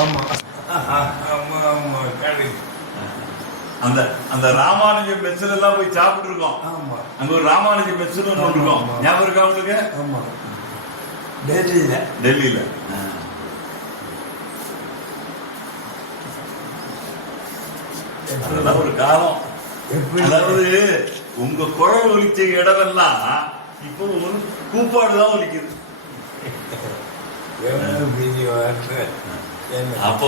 ஆமா ஆமா ஆமா கரெக்ட். அந்த அந்த ராமானுஜ மெஸ்ல எல்லாம் போய் சாப்பிட்டு இருக்கோம். ஆமா அங்க ஒரு ராமானுஜ மெஸ்னு ஒன்று இருக்கும். ஞாபகம் இருக்கா உங்களுக்கு? ஆமா டெல்லியில. டெல்லியில அதெல்லாம் ஒரு காலம். அதாவது உங்க குழல் ஒலிச்ச இடமெல்லாம் இப்போ ஒரு கூப்பாடுதான் ஒலிக்குது. அப்ப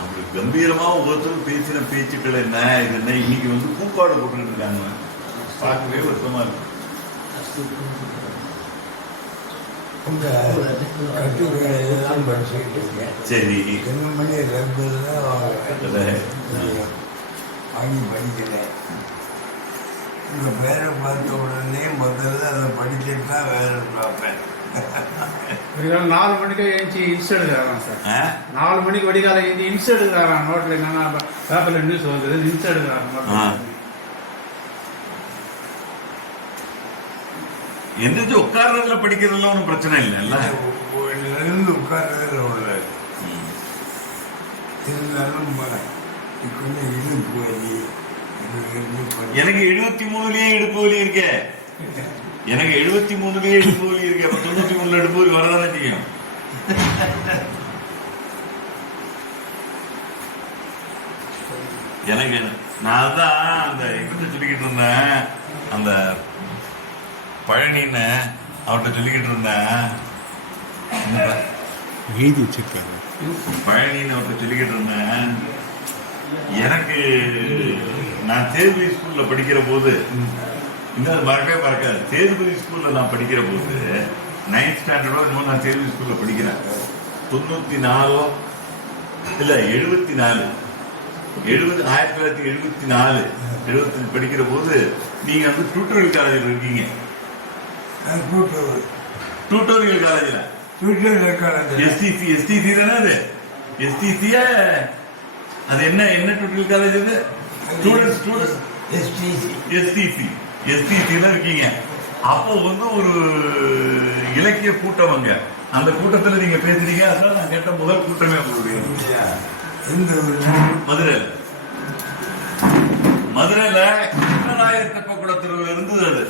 அப்படி கம்பீரமா ஒவ்வொருத்தரும் பேசின பேச்சுக்கள் என்ன இது என்ன இன்னைக்கு கூப்பாடு போட்டுக்கிட்டு இருக்காங்க. பார்க்கவே வருத்தமா இருக்கு. சரி வாங்கி படிக்கிறேன். உங்க பேரை பார்த்த உடனே முதல்ல அதை படிச்சுட்டு தான் வேலை பார்ப்பேன். 4 மணிக்கு எழுச்சி இன்ஸ்ட் எடுக்கிறாராம் சார். 4 மணிக்கு வடிகால எழுதி இன்ஸ்ட் எடுக்கிறாராம். நோட்டில் என்னன்னா பேப்பர்ல நியூஸ் வருது, இன்ஸ்ட் எடுக்கிறாராம். எந்திரிச்சு உட்கார்றதுல படிக்கிறதுல ஒன்றும் பிரச்சனை இல்லைல்ல. இருந்து உட்கார்றதுல உள்ள இருந்தாலும் கொஞ்சம் இடுப்பு வலி. எனக்கு 73லயே இடுப்பு வலி இருக்கே. எனக்கு 73லயே இடுப்பு வலி இருக்கு. அப்ப 93ல இடுப்பு வலி வரதானே செய்யும். எனக்கு நான் தான் அந்த இது சொல்லிக்கிட்டு இருந்தேன். அந்த பழனின்னு அவர்கிட்ட சொல்லிக்கிட்டு இருந்தேன். எழுதி வச்சிருக்காங்க. பழனின்னு அவர்கிட்ட சொல்லிக்கிட்டு இருந்தேன். எனக்கு நான் தேர்வு ஸ்கூல்ல படிக்கிற போது இன்னும் மறக்காது. தேர்வு ஸ்கூல்ல நான் படிக்கிற போது 9th ஸ்டாண்டர்டோ இன்னும் நான் தேர்வு ஸ்கூல்ல படிக்கிறேன். 94 இல்ல 74 1974 70 படிக்கிற போது நீங்க டியூட்டோரியல் காலேஜில் இருக்கீங்க. டியூட்டோரியல் காலேஜில் எஸ்டிசி தானே அது? எஸ்டிசிய அது என்ன டியூட்டோரியல் காலேஜ் அது? எஸ்டிசி இருக்கீங்க. அப்போ ஒரு இலக்கிய கூட்டம் அங்க. அந்த கூட்டத்தில் நீங்க பேசுறீங்க. அதான் நான் கேட்ட முதல் கூட்டமே உங்களுடைய மதுரையில கிருஷ்ணராயர் தெப்பக்குள தெருவில் இருந்தது. அது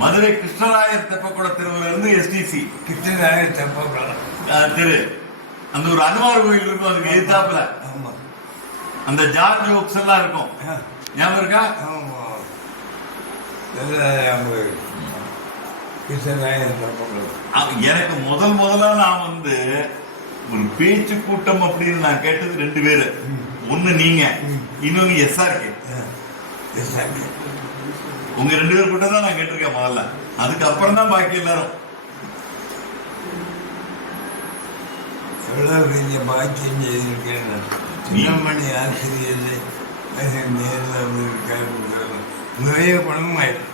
மதுரை கிருஷ்ணராயர் தெப்பக்குள தெருவில் இருந்து எஸ்டிசி கிருஷ்ணராயர் தெப்பக்குளம் தெரு. அந்த ஒரு அனுமார் கோயில் இருக்கும். அதுக்கு எதிர்த்தாப்புல அந்த ஜார்ஜ் புக்ஸ் எல்லாம் இருக்கும். ஞாபகம் இருக்கா? எனக்கு முதல்ல நான் ஒரு பேச்சு கூட்டம் அப்படின்னு நான் கேட்டது 2 பேரு. ஒண்ணு நீங்க, இன்னொன்னு எஸ்ஆர்கே. உங்க 2 பேர் கூட்டம் தான் நான் கேட்டிருக்கேன் முதல்ல. அதுக்கப்புறம் தான் பாக்கி எல்லாரும். பாக்கியம் செய்திருக்கேன். சின்னமணி ஆசிரியர் நிறைய குணமாயிடும்.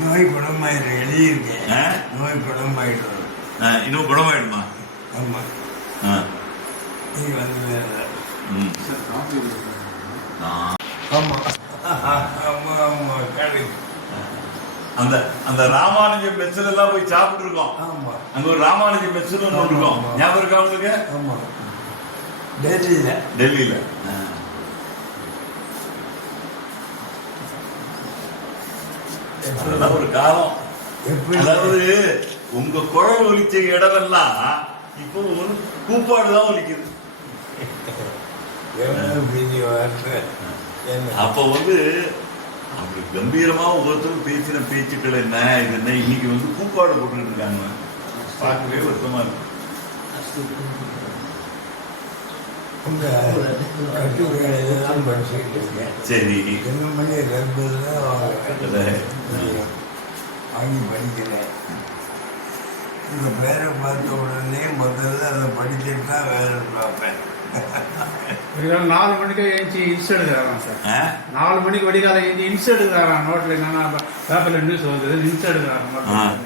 நோய் குணமாயிடும் எழுதியிருக்கேன். நோய் குணமாயிடும். இன்னும் குணமாயிடுமா? ஆமா. நீ ஆமா ஆமா ஆமா கரெக்ட். அந்த ராமானுஜ மெஸ்ல எல்லாம் போய் சாப்பிட்டு இருக்கோம். ஆமா அங்க ஒரு ராமானுஜ மெஸ்னு ஒன்று இருக்கும். ஞாபகம் இருக்கா உங்களுக்கு? ஆமா டெல்லியில. அதெல்லாம் ஒரு காலம். அதாவது உங்க குழல் ஒலிச்ச இடமெல்லாம் இப்போ ஒரு கூப்பாடுதான் ஒலிக்குது. அப்ப அப்படி கம்பீரமா ஒவ்வொருத்தரும் பேசின பேச்சுக்கள் என்ன இது என்ன இன்னைக்கு கூப்பாடு போட்டுக்கிட்டு இருக்காங்க. பார்க்கவே வருத்தமா இருக்கு. சரி வாங்கி படிக்கிறேன். உங்க பேரை பார்த்த உடனே முதல்ல அதை படிச்சுட்டு தான் வேலை பார்ப்பேன். 4 மணிக்கு எழுச்சி இன்ஸ்ட் எடுக்கிறாராம் சார். 4 மணிக்கு வடிகால எழுதி இன்ஸ்ட் எடுக்கிறாராம். நோட்டில் என்னன்னா பேப்பர்ல நியூஸ் வருது, இன்ஸ்ட் எடுக்கிறாராம்.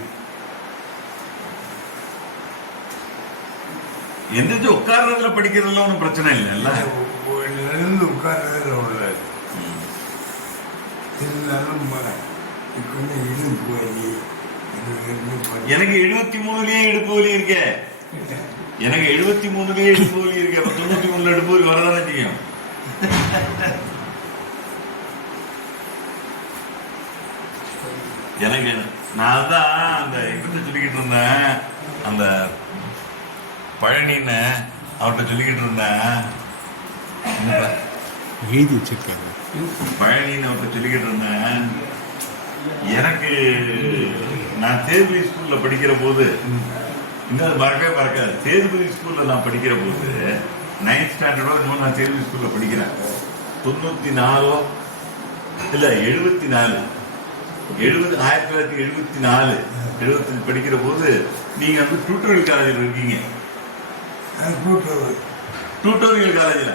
எந்திரிச்சு உட்கார்றதுல படிக்கிறதுல ஒன்றும் பிரச்சனை இல்லைல்ல. இருந்து உட்கார்றதுல உள்ள இருந்தாலும் கொஞ்சம் இடுப்பு வலி. எனக்கு 73லயே இடுப்பு வலி இருக்கே. எனக்கு 73லயே இடுப்பு வலி இருக்கு. அப்ப 93ல இடுப்பு வலி வரதானே செய்யும். எனக்கு நான் தான் அந்த இவர்கிட்ட சொல்லிக்கிட்டு இருந்தேன், அந்த பழனின்னு அவர்கிட்ட சொல்லிக்கிட்டு இருந்தேன், எழுதி வச்சிருக்காங்க. பழனின்னு அவர்கிட்ட சொல்லிக்கிட்டு இருந்தேன். எனக்கு நான் தேர்வு ஸ்கூல்ல படிக்கிற போது இன்னும் மறக்காது. தேர்வு ஸ்கூல்ல நான் படிக்கிற போது 9th ஸ்டாண்டர்டோ இன்னும் நான் தேர்வு ஸ்கூல்ல படிக்கிறேன். 94 இல்ல 74 1974 படிக்கிற போது நீங்க வந்து டியூட்டோரியல் காலேஜில் இருக்கீங்க. டியூட்டோரியல் காலேஜில்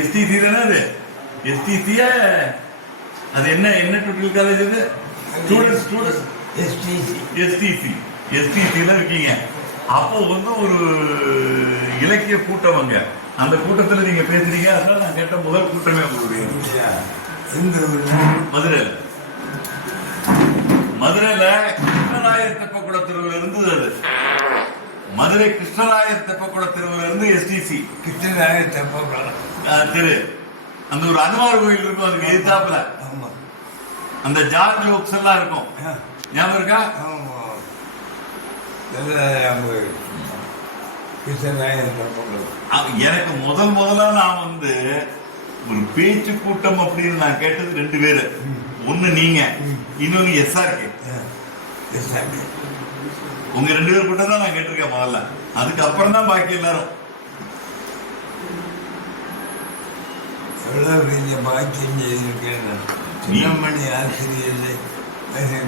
எஸ்டிசி தானே அது? எஸ்டிசிய அது என்ன டியூட்டோரியல் காலேஜ் அது? எஸ்டிசில இருக்கீங்க. அப்போ வந்து ஒரு இலக்கிய கூட்டம் அங்க, அந்த கூட்டத்துல நீங்க பேசுறீங்க. அதனால நான் கேட்ட முதல் கூட்டமே உங்களுடைய மதுரையில கிருஷ்ணராயர் தெப்பக்குள தெருவில் இருந்தது. அது மதுரை கிருஷ்ணராயர் தெப்பக்குள தெருவில் இருந்து எஸ்டிசி கிருஷ்ணராயர் தெப்பக்குளம் தெரு. அந்த ஒரு அனுமார் கோயில் இருக்கும், அதுக்கு எதிர்த்தாப்புல அந்த ஜார்ஜ் லோக்ஸ் எல்லாம் இருக்கும். ஞாபகம் இருக்கா? எனக்கு முதல்ல நான் வந்து ஒரு பேச்சு கூட்டம் அப்படின்னு நான் கேட்டது 2 பேரு. ஒண்ணு நீங்க, இன்னொன்னு எஸ்ஆர்கே. உங்க 2 பேர் கூட்டம் தான் நான் கேட்டிருக்கேன் முதல்ல. அதுக்கப்புறம் தான் பாக்கி எல்லாரும். பாக்கியம் செய்திருக்கேன். சின்னமணி ஆசிரியர்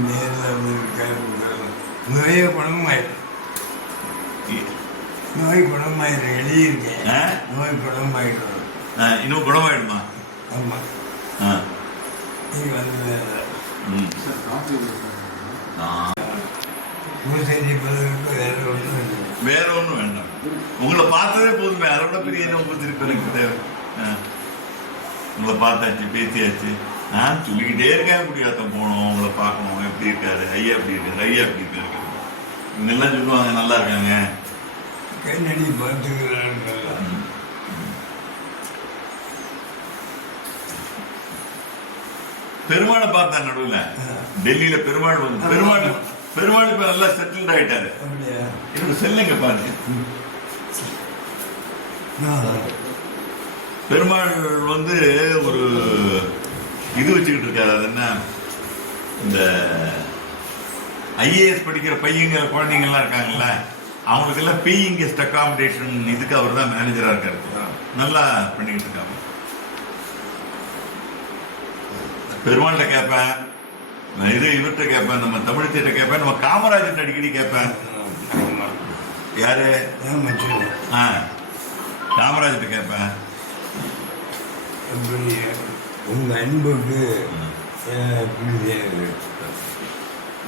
நேரில் நிறைய நோய் குணமாயிடும் எழுதியிருக்கேன். நோய் குணமாயிடும். இன்னும் குணமாயிடுமா? ஆமா. நீ வந்து வேற ஒண்ணும் வேண்டாம். உங்களை பார்த்ததே போதுமே. அதை விட பெரிய என்ன உங்களுக்கு திருப்பி எனக்கு தேவை? உங்களை பார்த்தாச்சு, பேசியாச்சு. நான் சொல்லிக்கிட்டே இருக்கேன், குடியாத்தம் போகணும், உங்களை பார்க்கணும், எப்படி இருக்காரு, ஐயா எப்படி இருக்காரு, ஐயா எப்படி இருக்காரு. இவங்க எல்லாம் சொல்லுவாங்க நல்லா இருக்காங்க. கண்ணடி பார்த்துக்கிறாங்க. பெருமாளை பார்த்தேன் நடுவில், டெல்லியில பெருமாள் வந்து பெருமாள் இப்ப நல்லா செட்டில்ட் ஆயிட்டாரு. என்னோட செல்லுங்க பாருங்க. பெருமாள் வந்து ஒரு இது வச்சுக்கிட்டு இருக்காரு. அது என்ன, இந்த ஐஏஎஸ் படிக்கிற பையங்க குழந்தைங்க எல்லாம் இருக்காங்கல்ல, அவங்களுக்கு எல்லாம் பேயிங் கெஸ்ட் அகாமடேஷன் இதுக்கு அவர் தான் மேனேஜரா இருக்காரு. நல்லா பண்ணிக்கிட்டு இருக்காங்க. பெருமாள்கிட்ட கேட்பேன், இவர்கிட்ட கேட்பேன், நம்ம தமிழ்த்திட்ட கேட்பேன், நம்ம காமராஜர் அடிக்கடி கேட்பேன். யாரு? காமராஜர்கிட்ட கேட்பேன். உங்க அன்புக்கு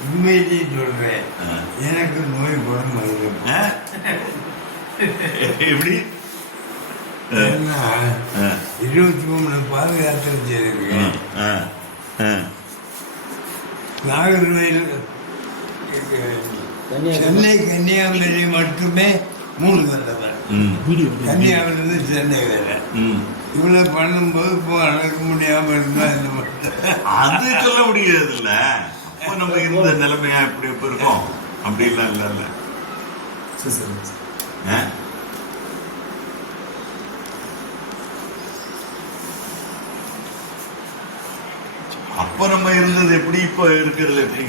உண்மையிலேயே சொல்றேன், எனக்கு நோய் குணமாயிடும். எப்படி? 23 பாதயாத்திரை செய்திருக்கேன். நாகர்கோயில் சென்னை கன்னியாகுமரி மட்டுமே 3 தடவை. கன்னியாகுமரி சென்னை வேற. இவ்வளவு பண்ணும்போது இப்போ நடக்க முடியாம இருந்தா அது சொல்ல முடியாது இல்ல. அப்போ நம்ம இருந்த நிலைமையா இப்படி இப்ப இருக்கோம் அப்படிலாம் இல்ல. அப்ப நம்ம இருந்தது எப்படி, இப்ப இருக்கிறது எப்படி?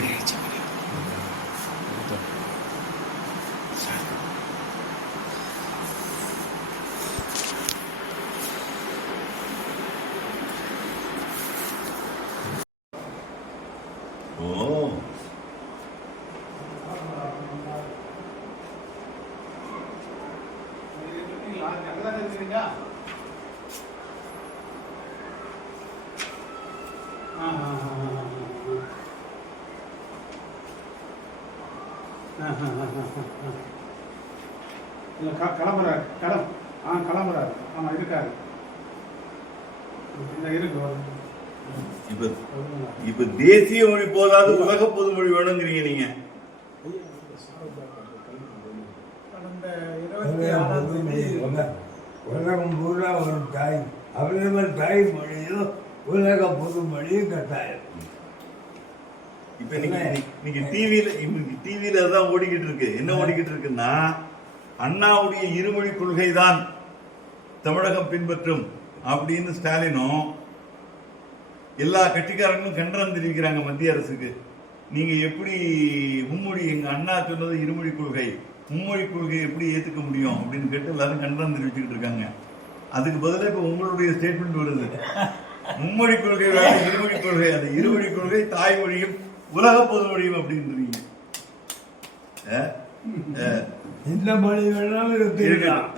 கிளம்புறாரு. கிளம்புறாரு. ஆமா இருக்காரு. இப்ப தேசிய மொழி போதாது, உலக பொது மொழி வேணுங்கிறீங்க நீங்க. பொதுமை உலகம் பூரா ஒரு தாய் அவர்கள் தாய் மொழியும் உலக பொது மொழியும் கட்டாயம். இப்ப இன்னைக்கு டிவியில தான் ஓடிக்கிட்டு இருக்கு. என்ன ஓடிக்கிட்டு இருக்குன்னா, அண்ணாவுடைய இருமொழி கொள்கை தான் தமிழகம் பின்பற்றும் அப்படின்னு ஸ்டாலினும் எல்லா கட்சிக்காரங்களும் கண்டனம் தெரிவிக்கிறாங்க மத்திய அரசுக்கு. நீங்க எப்படி மும்மொழி, எங்க அண்ணா சொன்னது இருமொழி கொள்கை, மும்மொழி கொள்கையை எப்படி ஏத்துக்க முடியும் அப்படின்னு கேட்டு எல்லாரும் கண்டனம் தெரிவிச்சுக்கிட்டு இருக்காங்க. அதுக்கு பதிலாக இப்ப உங்களுடைய ஸ்டேட்மெண்ட் வருது, மும்மொழி கொள்கை வேற இருமொழி கொள்கை, அந்த இருமொழி கொள்கை தாய்மொழியும் உலக பொது மொழியும் அப்படின்றீங்க. இந்த மொழி வேணாலும் இருக்கலாம்,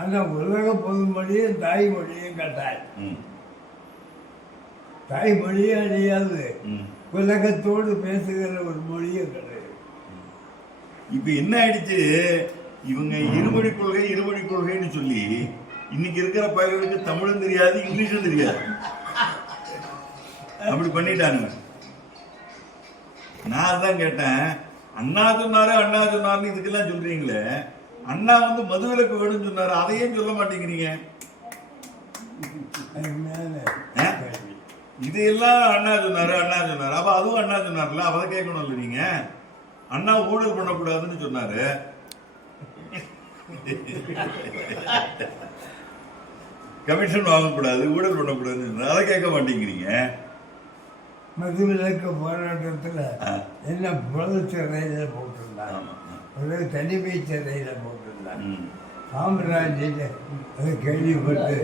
அந்த உலக பொது மொழியும் தாய்மொழியும் கட்டாயம். தாய்மொழியே அழியாது, உலகத்தோடு பேசுகிற ஒரு மொழியும் கிடையாது. இப்ப என்ன ஆயிடுச்சு, இவங்க இருமொழி கொள்கை இருமொழி கொள்கைன்னு சொல்லி இன்னைக்கு இருக்கிற பயிர்களுக்கு தமிழும் தெரியாது, இங்கிலீஷும் தெரியாது, அப்படி பண்ணிட்டாங்க. நான் அதான் கேட்டேன், அண்ணா சொன்னாருன்னு இதுக்கெல்லாம் சொல்றீங்களே, அண்ணா வந்து மதுவிலக்கு வேணும்னு சொன்னாரு, அதையும் சொல்ல மாட்டேங்கிறீங்க. இதையெல்லாம் அண்ணா சொன்னாரு. அப்ப அதுவும் அண்ணா சொன்னார்ல, அதை கேட்கணும்ல நீங்க. அண்ணா ஊழல் பண்ணக்கூடாதுன்னு சொன்னாரு, கமிஷன் வாங்கக்கூடாது, ஊழல் பண்ணக்கூடாதுன்னு அதை கேட்க மாட்டேங்கிறீங்க. மதுவிலக்கு போராட்டத்தில் என்ன புலவு சிறையில போட்டிருந்தாங்க, தனிமை சிறையில போட்டிருந்தாங்க. காமராஜ் அதை கேள்விப்பட்டு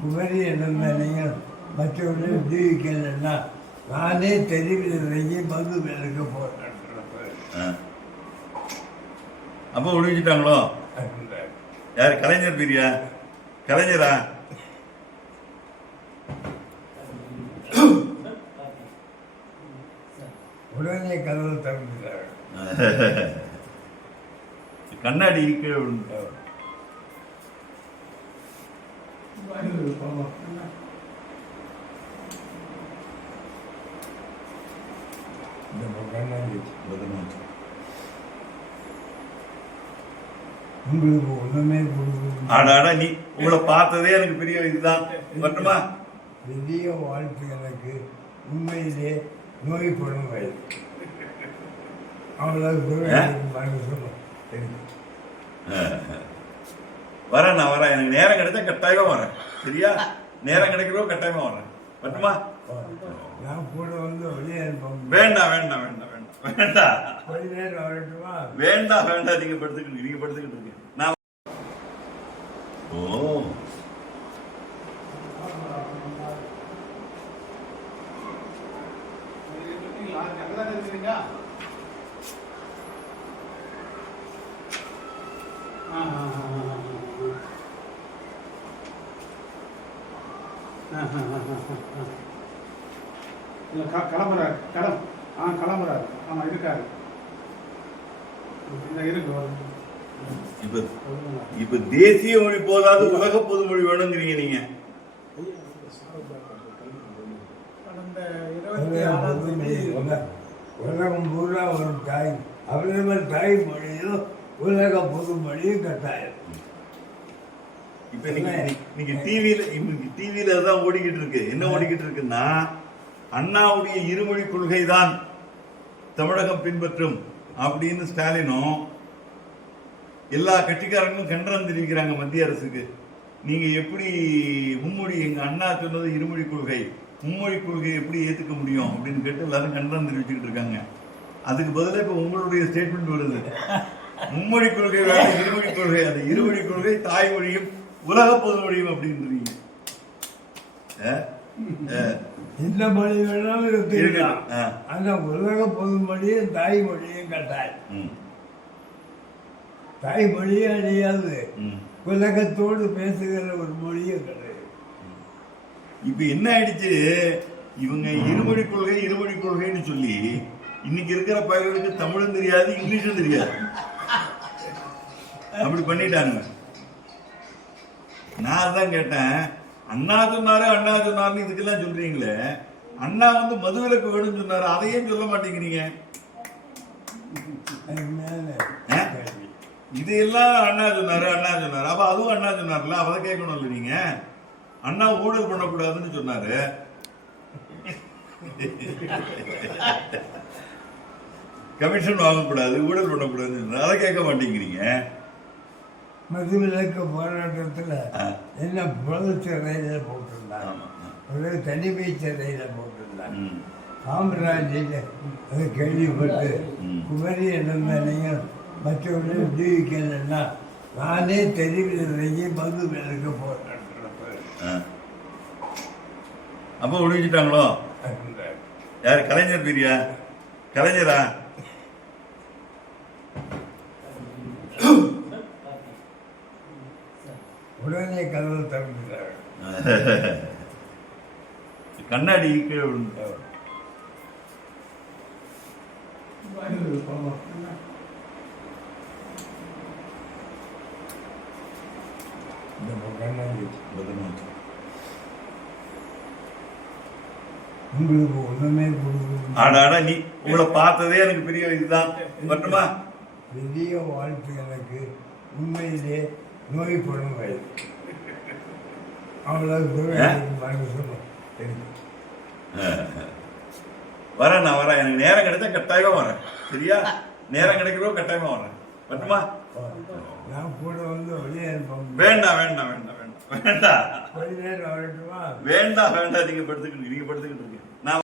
குமரி இடந்தாலையும் மற்றவர்கள் விடுவிக்கலைன்னா நானே தெருவில் இறங்கி மதுவிலக்கு போராட்டம். அப்ப விடுவிச்சுட்டாங்களோ? யாரு, கலைஞர் பிரியா? கலைஞரா? உடனே கதவு திறந்துட்டாங்க, கண்ணாடி கீழே விழுந்துட்டாங்க. உங்களுக்கு ஒண்ணுமே ஆடாடா, நீ உங்களை பார்த்ததே எனக்கு பெரிய இதுதான். மட்டுமா பெரிய வாழ்க்கை எனக்கு உண்மையிலே நோய்படும் வயது. வரேன், நான் வரேன். எனக்கு நேரம் கிடைச்சா கட்டாயமா வரேன். சரியா? நேரம் கிடைக்கிறோம், கட்டாயமா வரேன். மட்டுமா? நான் கூட வந்து வெளியே வேண்டாம் வேண்டாம் வேண்டாம் வேண்டாம் வேண்டாம் கொஞ்ச நேரம் வரட்டுமா? வேண்டாம் வேண்டாம், நீங்க படுத்துக்கிட்டு இருக்கீங்க. நான் ஓ கிளம்புறாரு. ஆமா, இருக்காரு. இப்ப தேசிய மொழி போதாது, உலக பொது மொழி வேணுங்கிறீங்க நீங்க. உலகம் பூரா ஒரு தாய் அவர்கள் தாய் மொழியும் உலக பொது மொழியும் கட்டாயம். இப்ப நீங்க டிவியில தான் ஓடிக்கிட்டு இருக்கு. என்ன ஓடிக்கிட்டு இருக்குன்னா, அண்ணாவுடைய இருமொழி கொள்கை தான் தமிழகம் பின்பற்றும் அப்படின்னு ஸ்டாலினும் எல்லா கட்சிக்காரங்களும் கண்டனம் தெரிவிக்கிறாங்க மத்திய அரசுக்கு. நீங்க எப்படி மும்மொழி, எங்க அண்ணா சொன்னது இருமொழி கொள்கை, மும்மொழி கொள்கையை எப்படி ஏத்துக்க முடியும் அப்படின்னு கேட்டு எல்லாரும் கண்டனம் தெரிவிச்சுக்கிட்டு இருக்காங்க. அதுக்கு பதிலாக இப்ப உங்களுடைய ஸ்டேட்மெண்ட் வருது, மும்மொழி கொள்கை வேற இருமொழி கொள்கை, அந்த இருமொழி கொள்கை தாய்மொழியும் உலக பொது மொழியும் அப்படின்றீங்க. இந்த மொழி வேணாலும் இருக்கலாம், அந்த உலக பொது மொழியும் தாய்மொழியும் கட்டாயம். தாய்மொழியே அழியாது, உலகத்தோடு பேசுகிற ஒரு மொழியும் கிடையாது. இப்ப என்ன ஆயிடுச்சு, இவங்க இருமொழி கொள்கை இருமொழி கொள்கைன்னு சொல்லி இன்னைக்கு இருக்கிற பயிர்களுக்கு தமிழும் தெரியாது, இங்கிலீஷும் தெரியாது, அப்படி பண்ணிட்டாங்க. நான் அதான் கேட்டேன், அண்ணா சொன்னாருன்னு இதுக்கெல்லாம் சொல்றீங்களே, அண்ணா வந்து மதுவிலக்கு வேணும்னு சொன்னாரு, அதையும் சொல்ல மாட்டேங்கிறீங்க. இதையெல்லாம் அண்ணா சொன்னாரு. அப்ப அதுவும் அண்ணா சொன்னார்ல, அவரை கேட்கணும்ல நீங்க. அண்ணா ஊழல் பண்ணக்கூடாதுன்னு சொன்னாரு. கமிஷன் வாங்கக்கூடாது, ஊழல் பண்ணக்கூடாதுன்னு அதை கேட்க மாட்டேங்கிறீங்க. மதுவிலக்கு போராட்டத்தில் என்ன புலவு சிறையில போட்டிருந்தாங்க, தனிமை சிறையில போட்டிருந்தாங்க. காமராஜர் அதை கேள்விப்பட்டு குமரி என்னையும் மற்றவர்கள் விடுவிக்கலைன்னா நானே தெருவில் இறங்கி மதுவிலக்கு போராட்டம். அப்போ விடுவிச்சுட்டாங்களோ? யாரு? கலைஞர் பிரியா? கலைஞரா? உடனே கதவு திறந்துட்டாங்க. கண்ணாடி கீழே விழுந்து. உங்களுக்கு ஒண்ணுமே கொடுக்கணும். ஆடாடா, நீ உங்களை பார்த்ததே எனக்கு பெரிய இதுதான். வரணுமா? பெரிய வாழ்த்து எனக்கு. உண்மையிலே நோய்படும் வயது அவ்வளவு வரேன், நான் வரேன். எனக்கு நேரம் கிடைச்சா கட்டாயமா வரேன். சரியா? நேரம் கிடைக்கிறோ கட்டாயமா வரேன். வரட்டுமா? நான் கூட வந்து வெளியே இருப்போம். வேண்டாம் வேண்டாம் வேண்டாம் வேண்டாம் வேண்டாம் வெளியே வரட்டுமா? வேண்டாம் வேண்டாம். நீங்க படுத்துக்கிட்டு இருக்கீங்க.